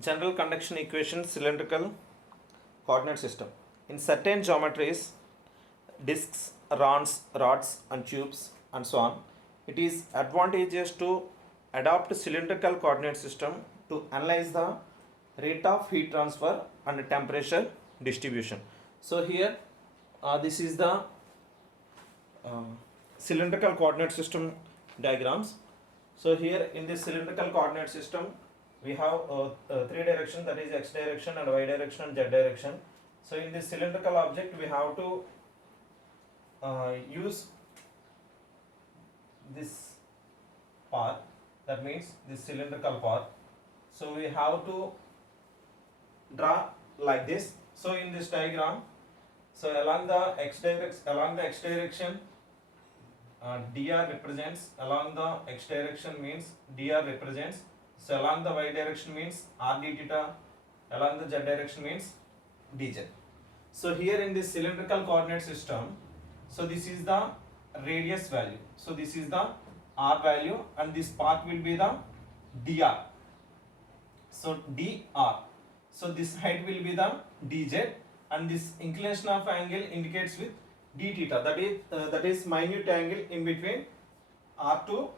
general conduction equation cylindrical coordinate system. In certain geometries, disks, rods and tubes and so on, it is advantageous to adopt cylindrical coordinate system to analyze the rate of heat transfer and temperature distribution. So here this is the cylindrical coordinate system diagrams. So here in this cylindrical coordinate system we have three direction, that is x direction and y direction and z direction. So in this cylindrical object we have to use this part, that means this cylindrical part. So we have to draw like this. So in this diagram, so along the x direction dr represents, along the x direction means dr represents, so along the y direction means r d theta, along the z direction means dz. So here in this cylindrical coordinate system, so this is the radius value, so this is the r value and this part will be the dr, so dr, so this height will be the dz and this inclination of angle indicates with d theta, that is minute angle in between r to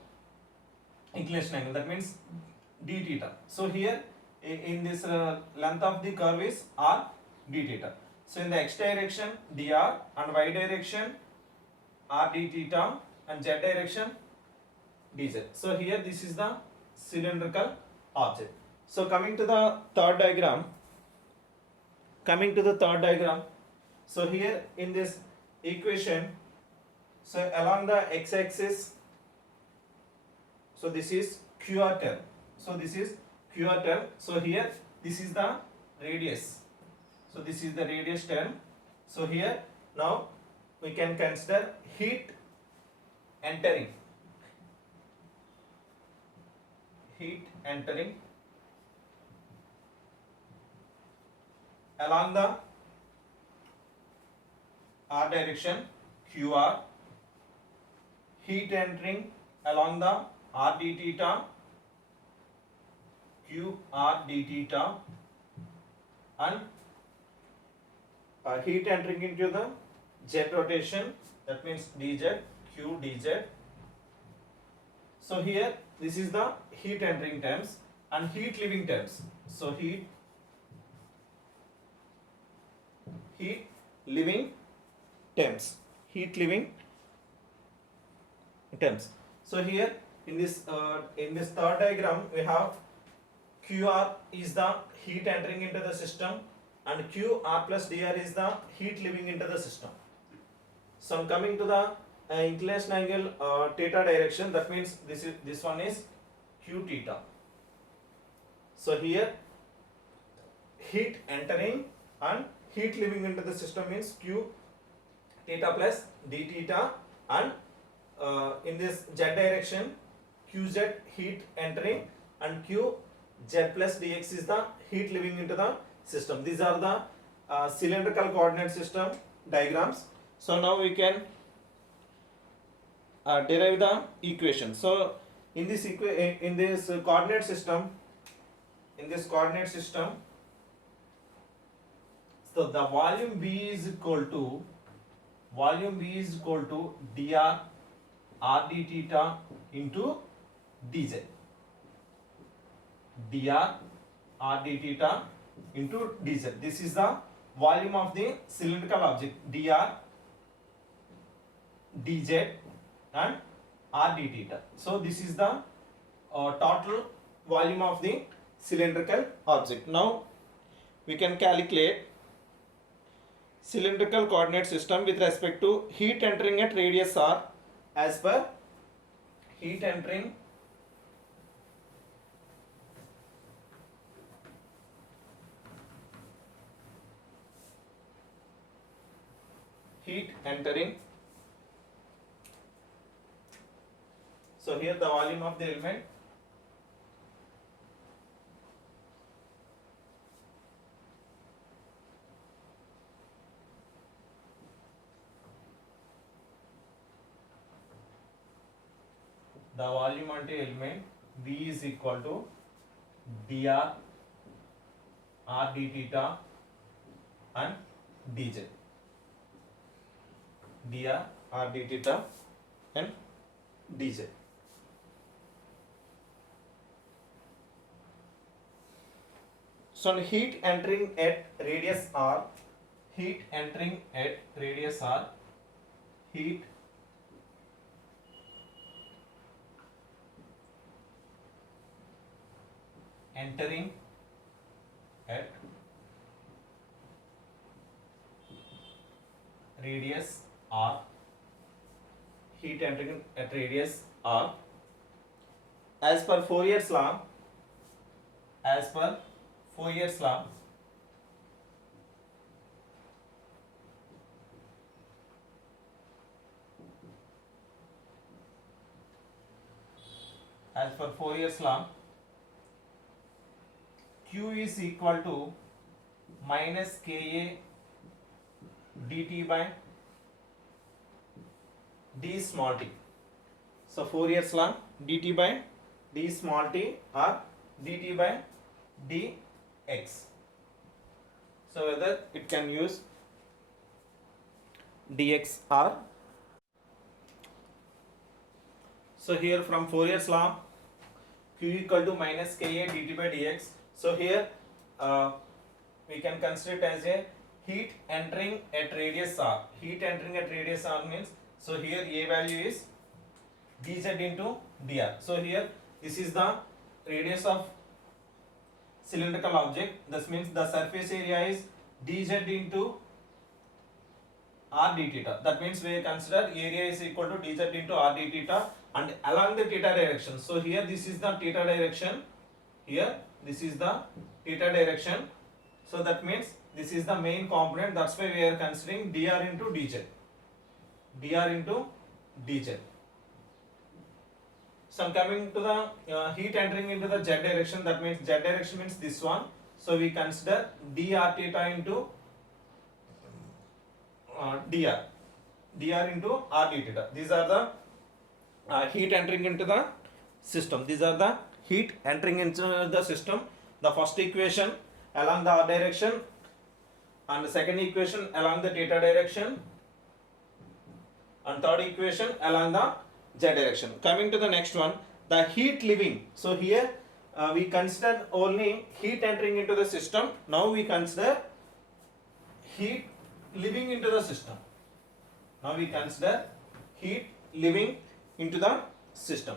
inclination angle, that means d theta. So here in this length of the curve is r d theta. So in the x direction dr and y direction r d theta and z direction dz. So here this is the cylindrical object. So coming to the third diagram, so here in this equation, so along the x-axis, so this is QR term, so this is QR term, so here this is the radius, so this is the radius term. So here now we can consider heat entering along the r direction QR, heat entering along the r d theta q r d theta, and heat entering into the z rotation, that means dz q dz. So here this is the heat entering terms and heat leaving terms. So heat leaving terms. So here in this third diagram we have QR is the heat entering into the system and QR plus dr is the heat leaving into the system. So I'm coming to the inclination angle theta direction, that means this one is q theta. So here heat entering and heat leaving into the system means q theta plus d theta, and in this z direction qz heat entering and q z plus dx is the heat leaving into the system. These are the cylindrical coordinate system diagrams. So now we can derive the equation. So in this coordinate system, so the volume V is equal to dr r d theta into dz, dr r d theta into dz. This is the volume of the cylindrical object, dr dz and r d theta. So this is the total volume of the cylindrical object. Now we can calculate cylindrical coordinate system with respect to heat entering at radius r as per heat entering so here the volume of the element, the volume of the element V is equal to dr r d theta and dz. dr r d theta and dz. So heat entering at radius r, heat entering at radius r, heat entering at radius r, heat entering at radius r, as per Fourier's law, as per Fourier's law, as per Fourier's law, Q is equal to minus Ka dt by d small t. So Fourier's law, dt by d small t or dt by dx. So whether it can use dx or. So here from Fourier's law, Q equal to minus Ka dt by dx. So here we can consider it as a heat entering at radius r. Heat entering at radius r means, so here A value is dz into dr. So here this is the radius of cylindrical object. This means the surface area is dz into r d theta. That means we consider area is equal to dz into r d theta and along the theta direction. So here this is the theta direction. Here this is the theta direction. So that means this is the main component. That's why we are considering dr into dz. dr into dz. So I'm coming to the heat entering into the z direction. That means z direction means this one. So we consider dr theta into dr into r d theta. These are the heat entering into the system. These are the heat entering into the system. The first equation along the r direction and the second equation along the theta direction and third equation along the z direction. Coming to the next one, the heat leaving. So here we consider only heat entering into the system. Now we consider heat leaving into the system. Now we consider heat leaving into the system.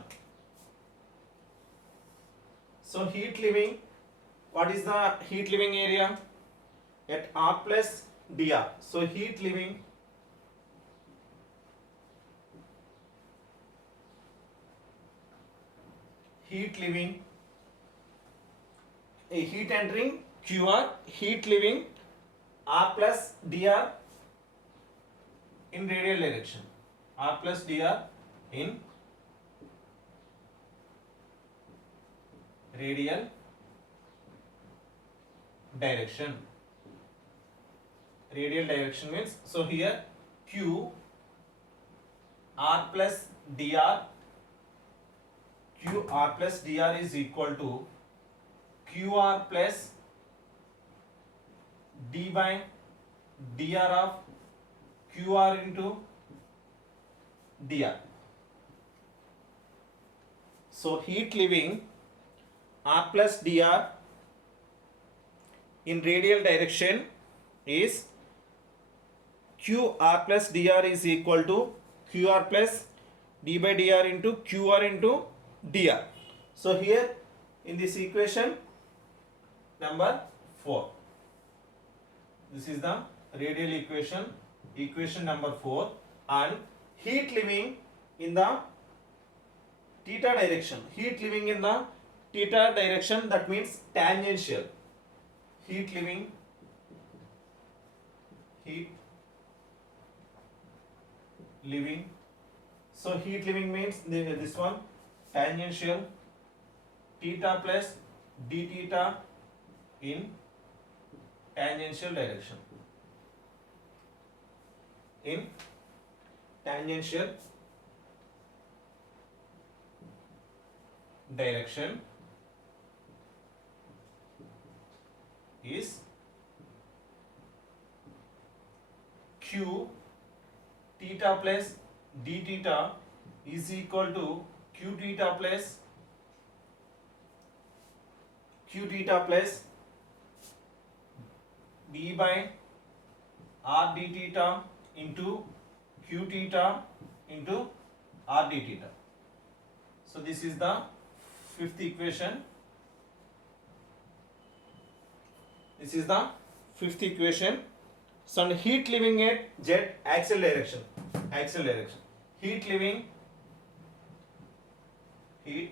So heat leaving, what is the heat leaving area? At r plus dr. So heat leaving a heat entering QR, heat leaving r plus dr in radial direction. R plus dr in radial direction. Radial direction means, so here Q r plus dr, Q r plus dr is equal to QR plus d by dr of QR into dr. So heat leaving r plus dr in radial direction is QR plus dr is equal to QR plus d by dr into QR into dr. So here in this equation number 4, this is the radial equation, equation number 4, and heat leaving in the theta direction. Heat leaving in the theta direction, that means tangential. Heat leaving, heat leaving. So heat leaving means this one, tangential, theta plus d theta in tangential direction. In tangential direction. is Q theta plus d theta is equal to Q theta plus B by R d theta into Q theta into R d theta. So this is the fifth equation. This is the fifth equation. So heat leaving at z axial direction. Heat leaving z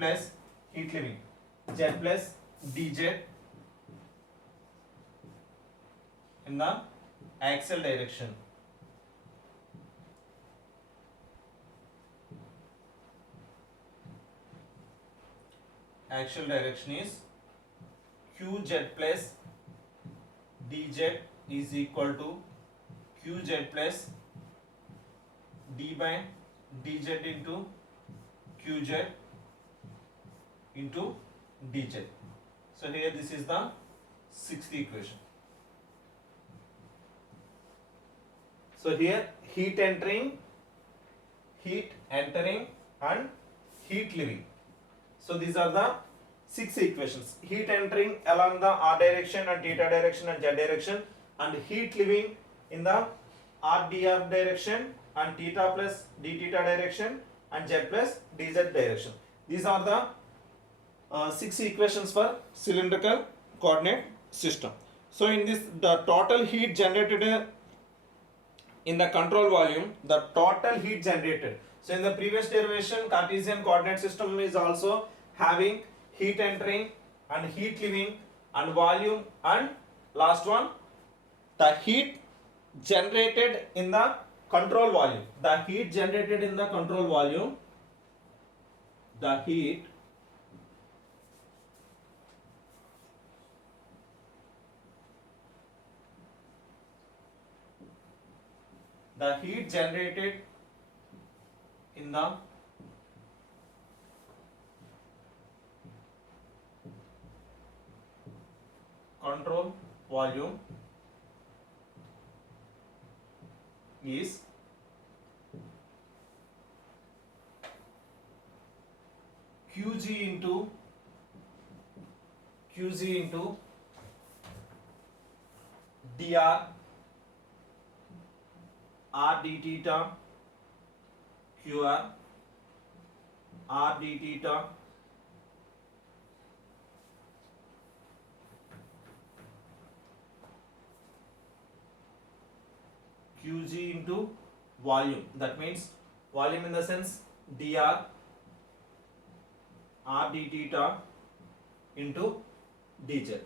plus dz in the axial direction. Axial direction is qz plus dz is equal to qz plus d by dz into qz into dz. So here this is the sixth equation. So here heat entering and heat leaving. So these are the six equations. Heat entering along the r direction and theta direction and z direction, and heat leaving in the r dr direction and theta plus d theta direction and z plus dz direction. These are the six equations for cylindrical coordinate system. So in this, the total heat generated in the control volume, the total heat generated. So in the previous derivation, Cartesian coordinate system is also having heat entering and heat leaving and volume, and last one, the heat generated in the control volume. The heat generated in the control volume, the heat generated in the control volume is Qg into dr r d theta qr r d theta Qg into volume. That means volume in the sense dr r d theta into dz.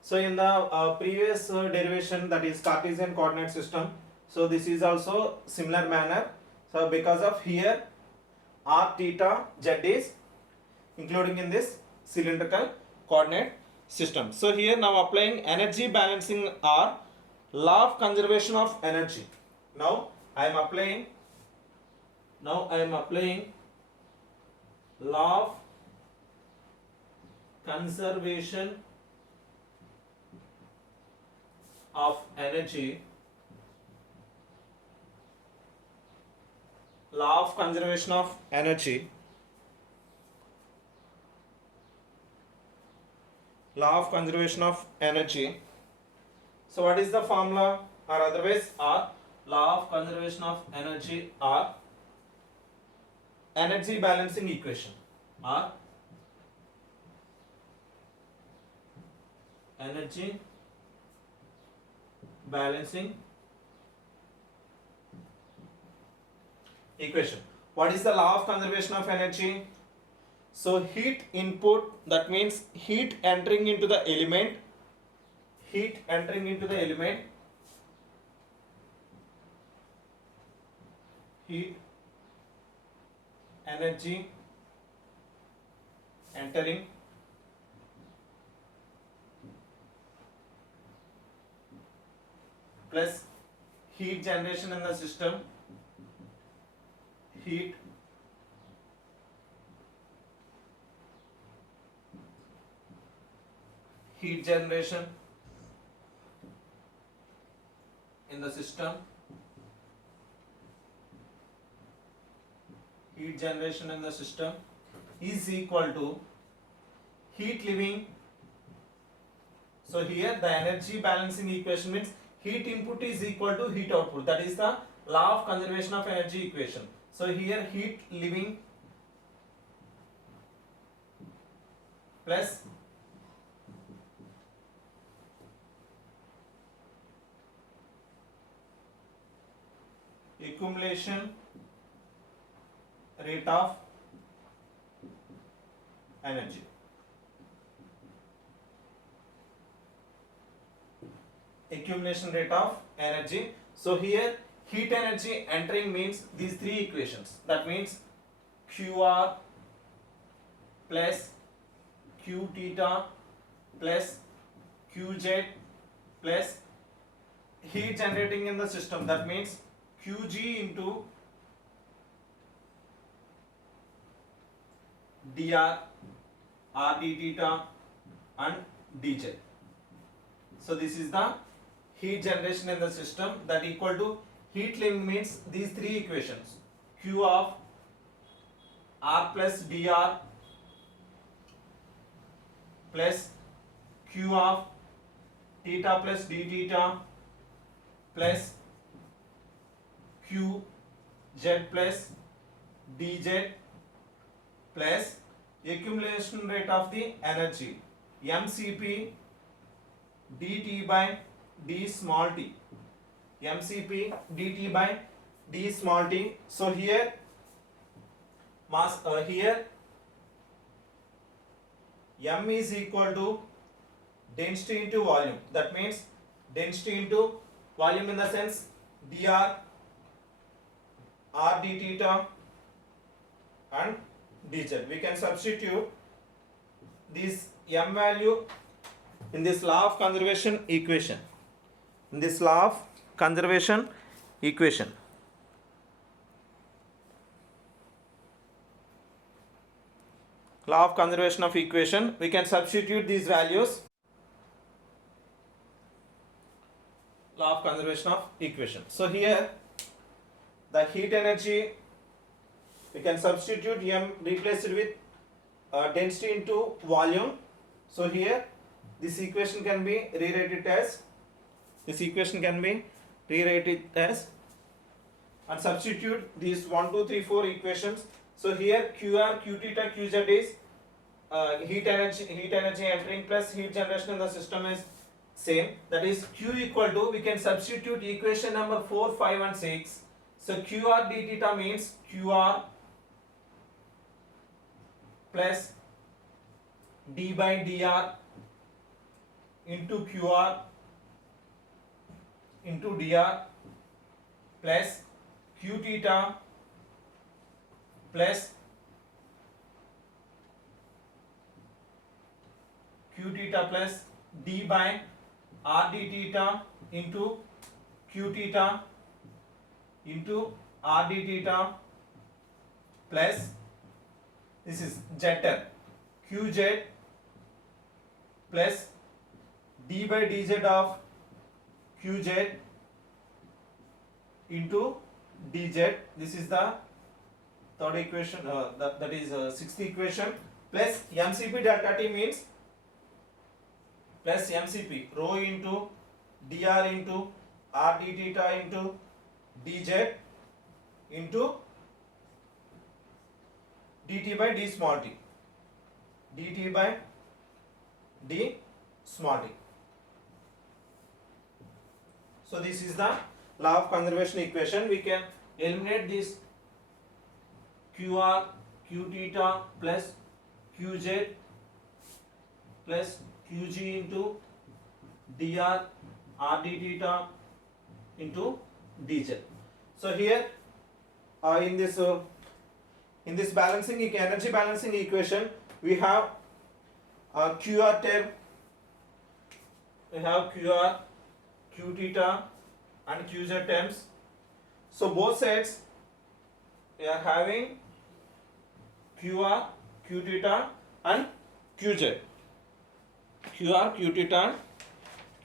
So in the previous derivation, that is Cartesian coordinate system, so this is also similar manner. So because of here r theta z is including in this cylindrical coordinate system. So here now applying energy balancing or law of conservation of energy. Now I am applying law of conservation of energy. Law of conservation of energy. Law of conservation of energy. So what is the formula, or otherwise R? Law of conservation of energy, or energy balancing equation, or energy balancing equation. What is the law of conservation of energy? So heat input, that means heat entering into the element, heat energy entering plus heat generation in the system, heat heat generation in the system, heat generation in the system is equal to heat leaving. So here the energy balancing equation means heat input is equal to heat output. That is the law of conservation of energy equation. So here heat leaving plus accumulation rate of energy. Accumulation rate of energy. So here heat energy entering means these three equations. That means QR plus Q theta plus Qz plus heat generating in the system. That means Qg into dr, r d theta and dz. So this is the heat generation in the system, that equal to heat leaving means these three equations, Q of r plus dr plus Q of theta plus d theta plus Q z plus dz plus accumulation rate of the energy mcp dt by d small t, mcp dt by d small t. So here mass here m is equal to density into volume. That means density into volume in the sense dr, r d theta and dz. We can substitute this m value in this law of conservation equation. In this law of conservation equation. Law of conservation of equation, we can substitute these values. Law of conservation of equation. So here the heat energy, we can substitute m, replace it with density into volume. So here this equation can be rewritten as and substitute these 1, 2, 3, 4 equations. So here QR, Q theta, Qz is heat energy entering plus heat generation in the system is same. That is Q equal to, we can substitute equation number 4, 5 and 6. So QR d theta means QR plus d by dr into QR into dr plus Q theta plus Q theta plus d by r d theta into Q theta into r d theta plus this is z term Qz plus d by dz of Qz into dz. This is the third equation, that is sixth equation, plus mcp delta t means plus mcp rho into dr into r d theta into dz into dt by d small t, dt by d small t. So this is the law of conservation equation. We can eliminate this QR, Q theta plus Qz plus Qg into dr, r d theta into dz. So here in this balancing energy balancing equation, we have QR term, we have QR, Q theta and Qz terms. So both sides we are having QR, Q theta and QZ. QR, Q theta and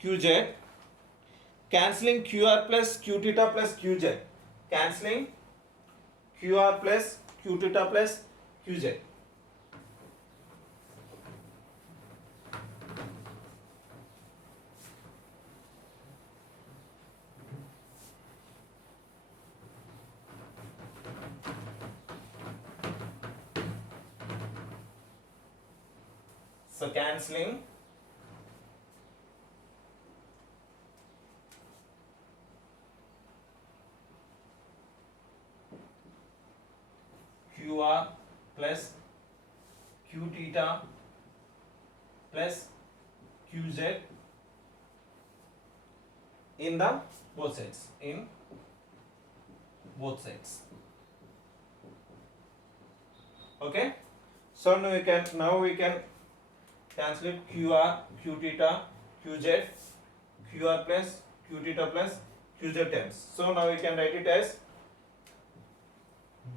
QZ. Cancelling QR plus Q theta plus QZ. Cancelling QR plus Q theta plus QZ. So cancelling QR plus Q theta plus QZ in the both sides, in both sides. Okay, so now we can cancel it. QR, Q theta, QZ, QR plus Q theta plus QZ terms. So now we can write it as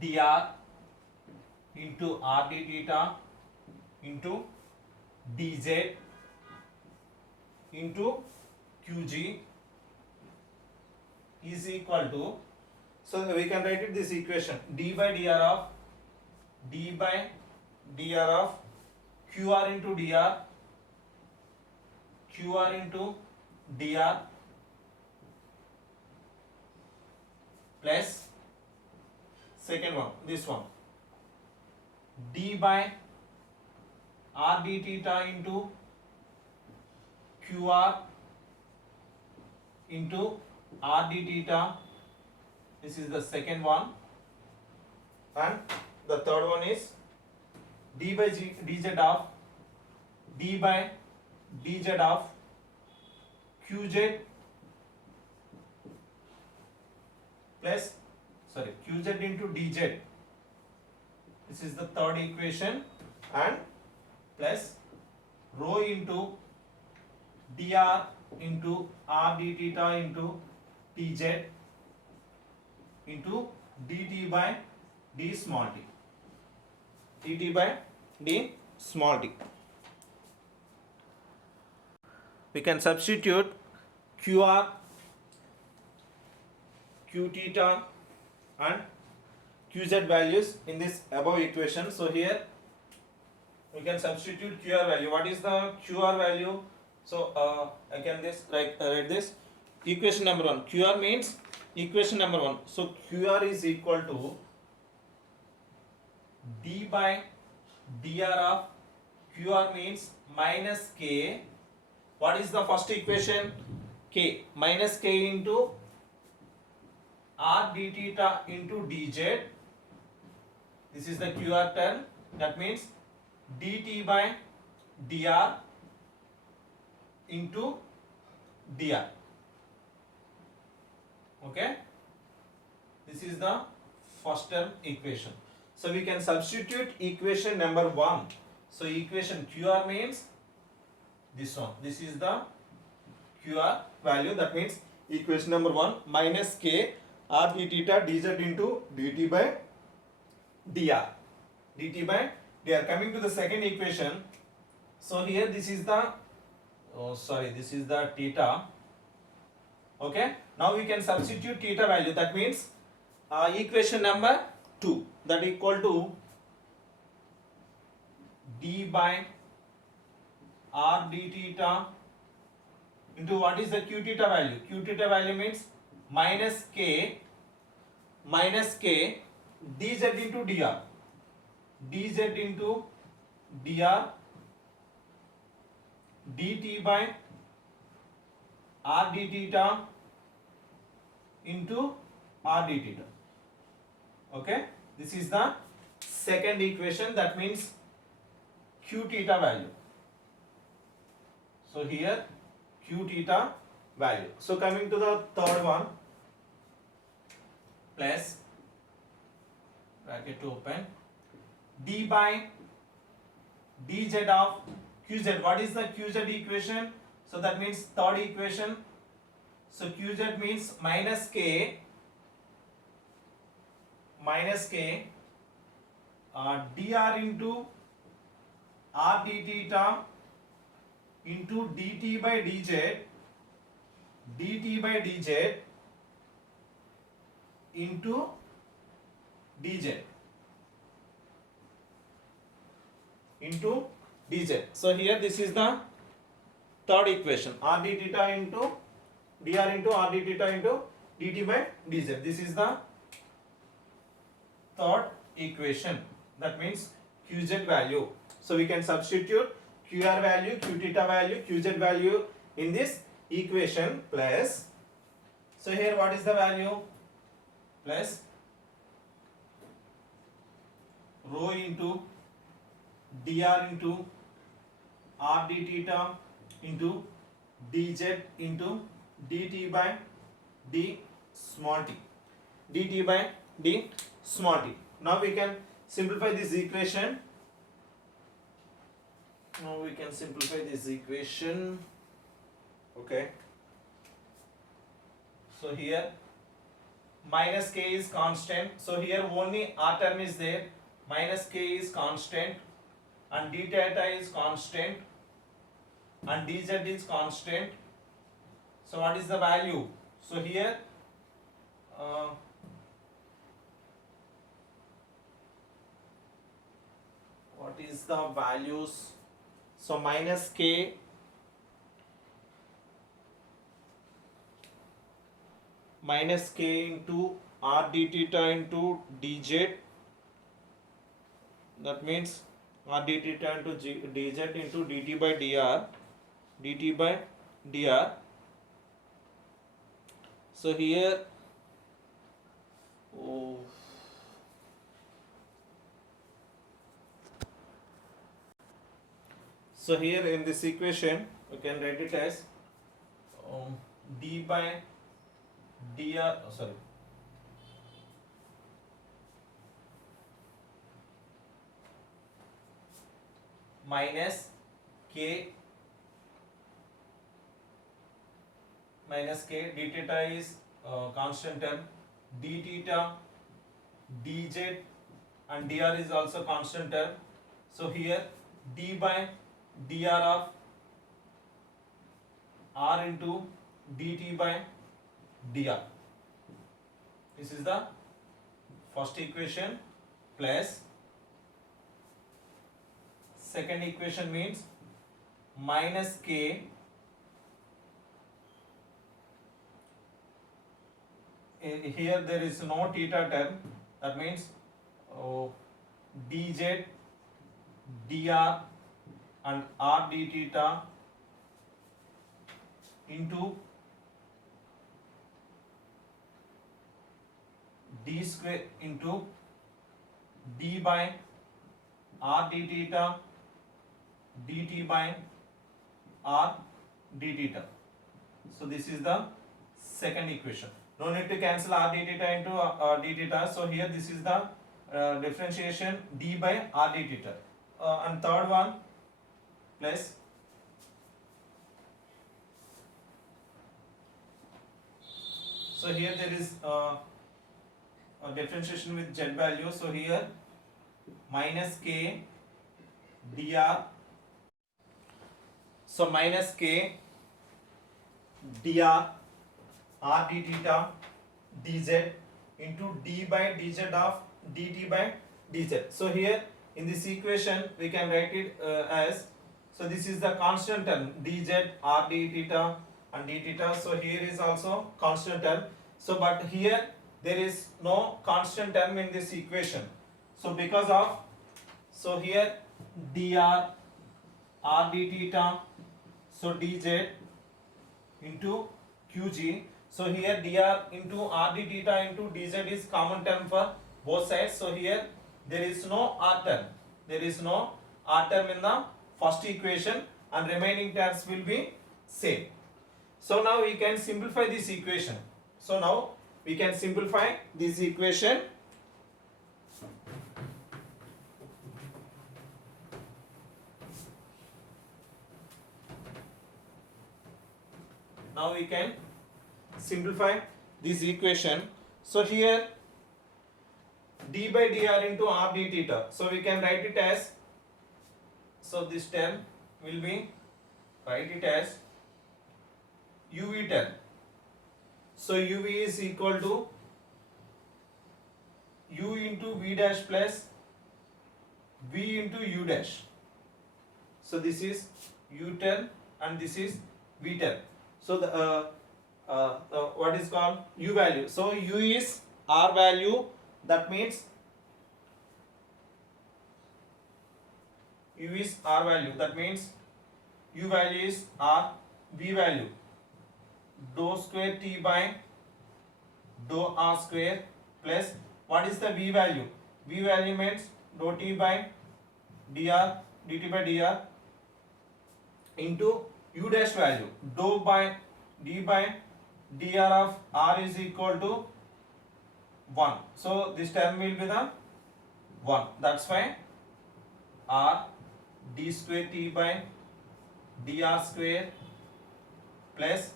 dr into rd theta into dz into qg is equal to, so we can write it this equation, d by dr of qr into dr, qr into dr plus second one, this one, d by r d theta into qr into r d theta. This is the second one, and the third one is d by dz of qz plus, sorry, qz into dz. This is the third equation, and plus rho into dr into r d theta into dz into dt by d small t. dt by d small t. We can substitute qr, q theta and qz values in this above equation. So here we can substitute qr value. What is the qr value? So I can write this equation number 1. qr means equation number 1. So qr is equal to d by dr of qr means minus k. What is the first equation? K, minus k into r d theta into dz. This is the qr term. That means dt by dr into dr. Okay, this is the first term equation. So we can substitute equation number 1. So equation qr means this one. This is the qr value. That means equation number 1 minus k r d theta dz into dt by dr. dt by dr. Coming to the second equation. So here this is the, this is the theta. Okay, now we can substitute theta value. That means equation number 2, that equal to d by r d theta into, what is the q theta value? Q theta value means minus k dz into dr, dz into dr dt by r d theta into r d theta. Okay, this is the second equation. That means q theta value. So here q theta value. So coming to the third one, plus bracket to open, d by dz of qz. What is the qz equation? So that means third equation. So qz means minus k minus k dr into r d theta into dt by dz into dz into dz. So here this is the third equation, r d theta into dr into r d theta into dt by dz. This is the third equation. That means qz value. So we can substitute qr value, q theta value, qz value in this equation plus. So here what is the value? Plus rho into dr into r d theta into dz into dt by d small t, dt by d small t. Now we can simplify this equation. Okay. So here minus k is constant. So here only r term is there. Minus k is constant and d theta is constant and dz is constant. So what is the value? So here what is the values? So minus k into r d theta into dz. That means r d theta into dz into dt by dr. So here so here in this equation we can write it as d by dr, minus k d theta is constant term, d theta dz and dr is also constant term. So here d by dr of r into dt by dr. This is the first equation plus second equation means minus k here there is no theta term. That means dz dr and r d theta into d square into d by r d theta dt by r d theta. So this is the second equation. No need to cancel r d theta into d theta. So here this is the differentiation d by r d theta. And third one plus so here there is a differentiation with z value. So here minus k dr. So minus k dr r d theta dz into d by dz of dt by dz. So here in this equation we can write it as, so this is the constant term dz r d theta and d theta. So here is also constant term. So but here there is no constant term in this equation. So because of, so here dr r d theta, so dz into qg. So here dr into r d theta into dz is common term for both sides. So here there is no r term. There is no r term in the first equation and remaining terms will be same. So now we can simplify this equation. So now we can simplify this equation. Now we can simplify this equation. So here d by dr into r d theta. So we can write it as, so this term will be, write it as uv term. So uv is equal to u into v dash plus v into u dash. So this is u term and this is v term. So the what is called u value. So u is r value, that means u is r value, that means u value is r, v value dou square t by dou r square plus, what is the v value? V value means dou t by dr, dt by dr into u dash value dou by d by dr of r is equal to 1. So this term will be the 1. That's why r d square t by dr square plus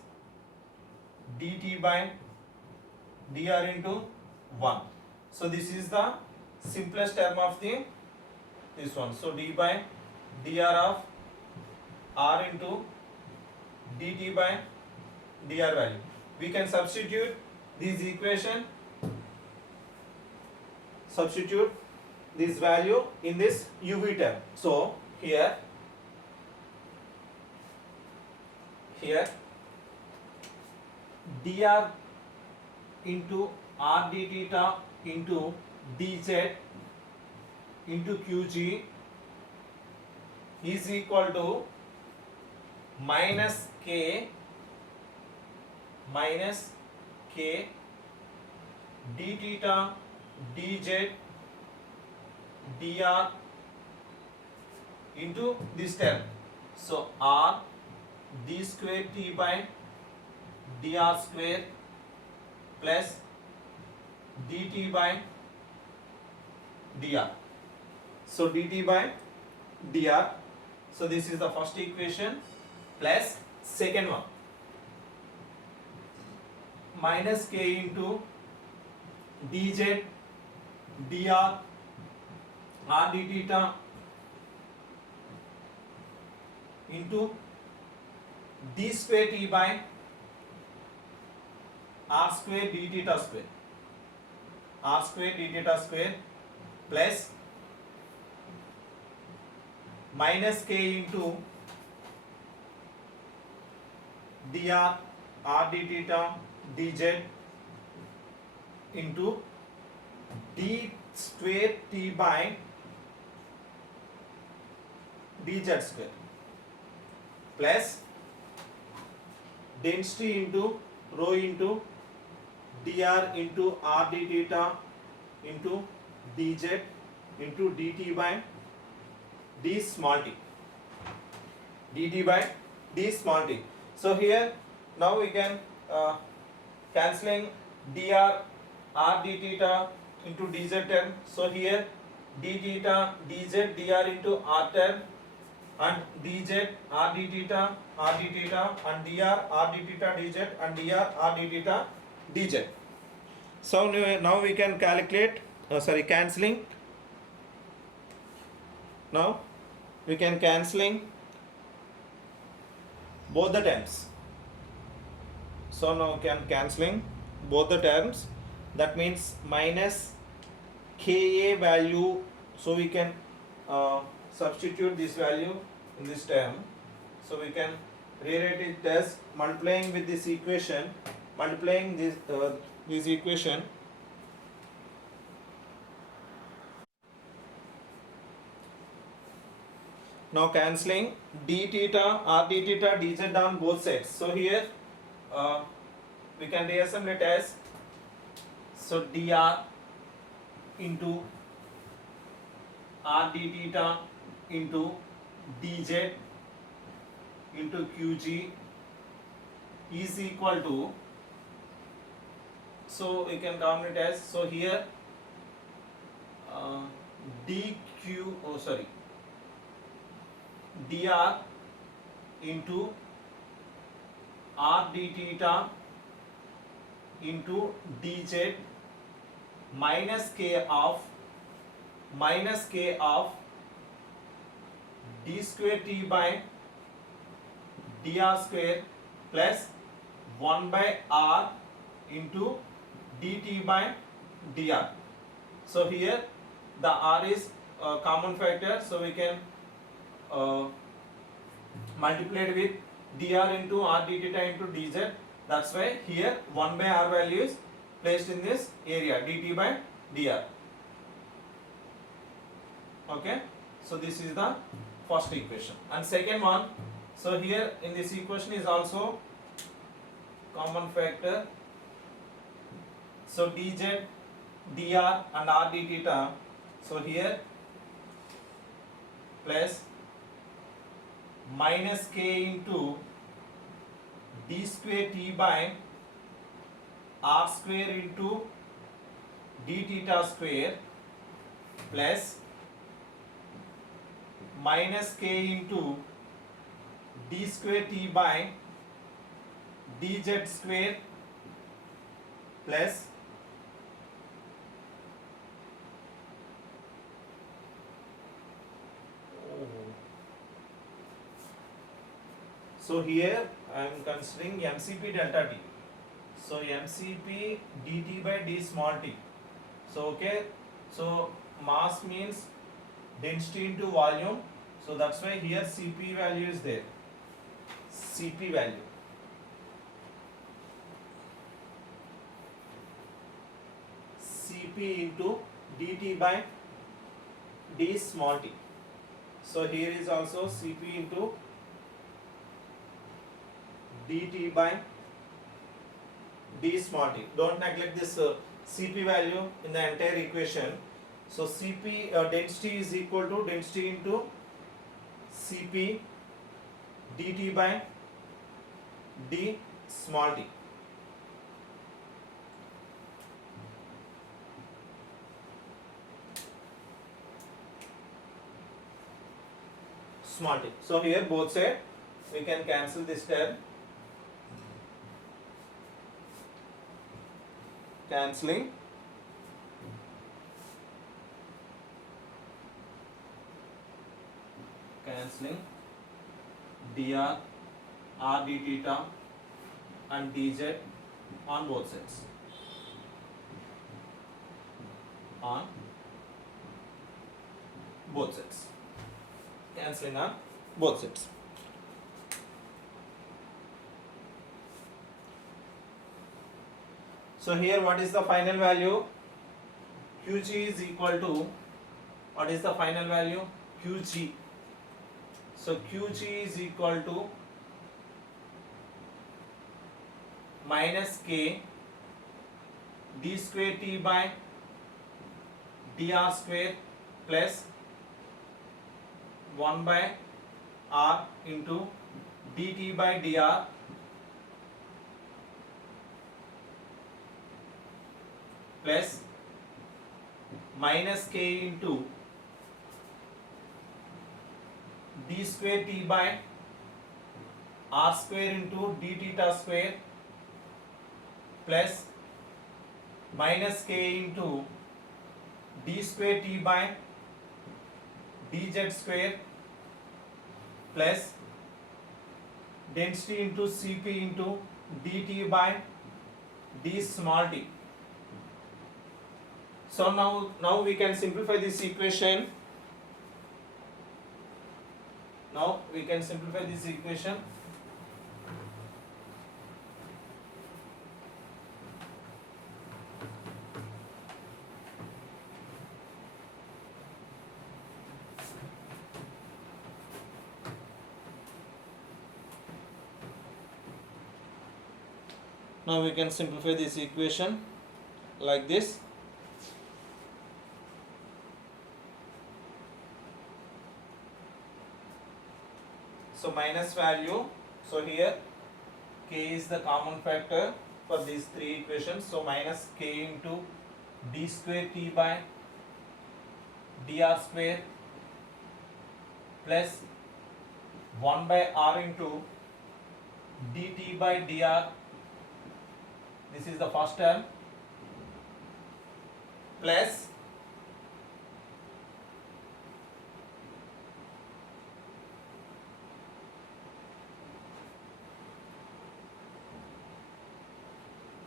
dt by dr into 1. So this is the simplest term of this one. So d by dr of r into dt by dr value. We can substitute this equation, substitute this value in this uv term. So here dr into r d theta into dz into qg is equal to minus k d theta dz dr into this term. So r d square t by dr square plus dt by dr. So dt by dr. So this is the first equation plus second one, minus k into dz dr r d theta into d square t by r square d theta square, r square d theta square plus minus k into dr r d theta dz into d square t by dz square plus density into rho into dr into r d theta into dz into dt by d small t, dt by d small t. So here now we can cancelling dr r d theta into dz term. So here d theta dz dr into r term and dz r d theta and dr r d theta dz and dr r d theta dz. So now we can calculate cancelling. Now we can cancelling both the terms. So now we can cancelling both the terms. That means minus ka value. So we can substitute this value in this term. So we can rewrite it as multiplying with this equation, multiplying this equation. Now cancelling d theta r d theta dz on both sides. So here we can reassemble it as, so dr into r d theta into dz into qg is equal to, so we can combine it as, so here dr into r d theta into dz minus k of d square t by dr square plus 1 by r into dt by dr. So here the r is a common factor, so we can multiply it with dr into r d theta into dz. That's why here 1 by r value is placed in this area dt by dr. Okay, so this is the first equation. And second one, so here in this equation is also common factor. So dz, dr and r d theta. So here plus minus k into d square t by r square into d theta square plus minus k into d square t by dz square plus so here I am considering mcp delta t. So mcp dt by d small t. So okay, so mass means density into volume. So that's why here cp value is there. Cp value. Cp into dt by d small t. So here is also Cp into dt by d small t. Don't neglect this Cp value in the entire equation. So Cp density is equal to density into Cp dt by d small t. Small t. So here both side we can cancel this term. Cancelling. Cancelling dr, r d theta and dz on both sides. On both sides. Cancelling on both sides. So here what is the final value? Qg is equal to, what is the final value? Qg. So Qg is equal to minus k d square t by dr square plus 1 by r into dt by dr plus minus k into d square t by r square into d theta square plus minus k into d square t by dz square plus density into Cp into dt by d small t. So now we can simplify this equation. Now we can simplify this equation. Now we can simplify this equation like this. So minus value, so here k is the common factor for these three equations. So minus k into d square t by dr square plus 1 by r into dt by dr. This is the first term plus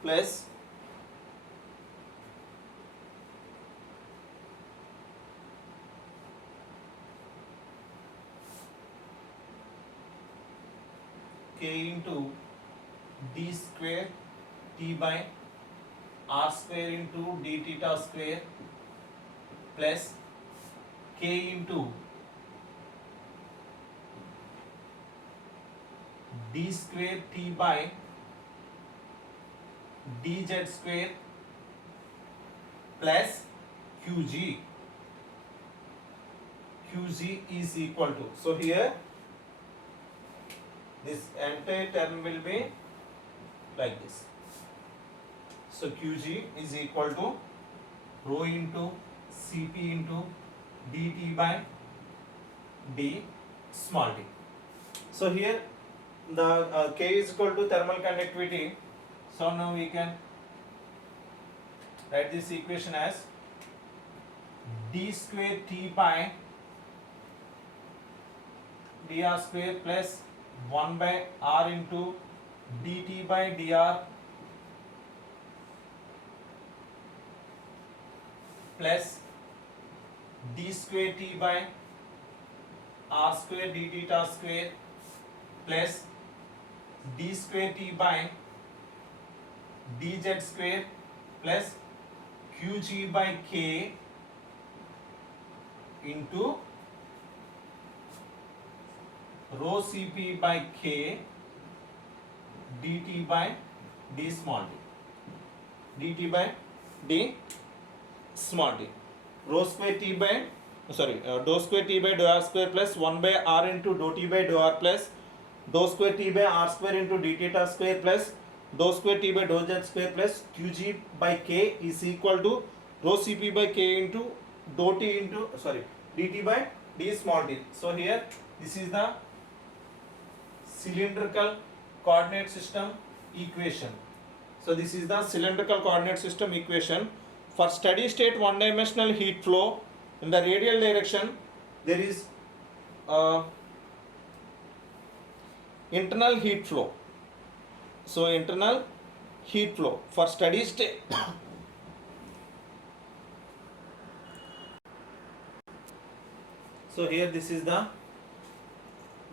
plus k into d square t by r square into d theta square plus k into d square t by dz square plus qg. qg is equal to, so here this entire term will be like this. So qg is equal to rho into cp into dt by d small d. So here the k is equal to thermal conductivity. So now we can write this equation as d square t by dr square plus 1 by r into dt by dr plus d square t by r square d theta square plus d square t by dz square plus qg by k into rho cp by k dt by d small d, dt by d small d, rho square t by dou square t by dou r square plus 1 by r into dou t by dou r plus dou square t by r square into d theta square plus dou square t by dou z square plus qg by k is equal to rho cp by k into dou t into dt by d small d. So here this is the cylindrical coordinate system equation. So this is the cylindrical coordinate system equation. For steady state one dimensional heat flow in the radial direction, there is internal heat flow. So internal heat flow for steady state so here this is the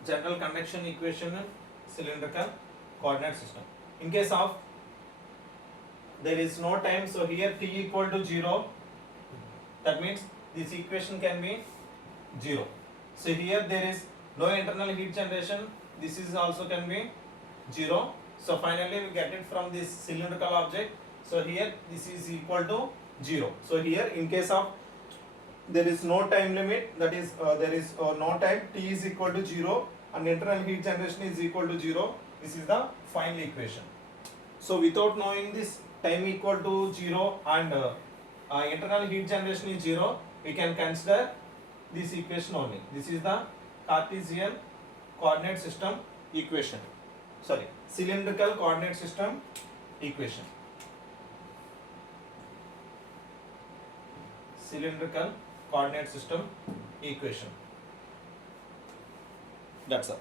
general conduction equation in cylindrical coordinate system. In case of there is no time, so here t equal to 0, that means this equation can be 0. So here there is no internal heat generation, this is also can be 0. So finally we get it from this cylindrical object. So here this is equal to 0. So here in case of there is no time limit, that is there is no time, t is equal to 0 and internal heat generation is equal to 0. This is the final equation. So without knowing this time equal to 0 and internal heat generation is 0, we can consider this equation only. This is the Cartesian coordinate system equation. Cylindrical coordinate system equation. Cylindrical coordinate system equation. That's all.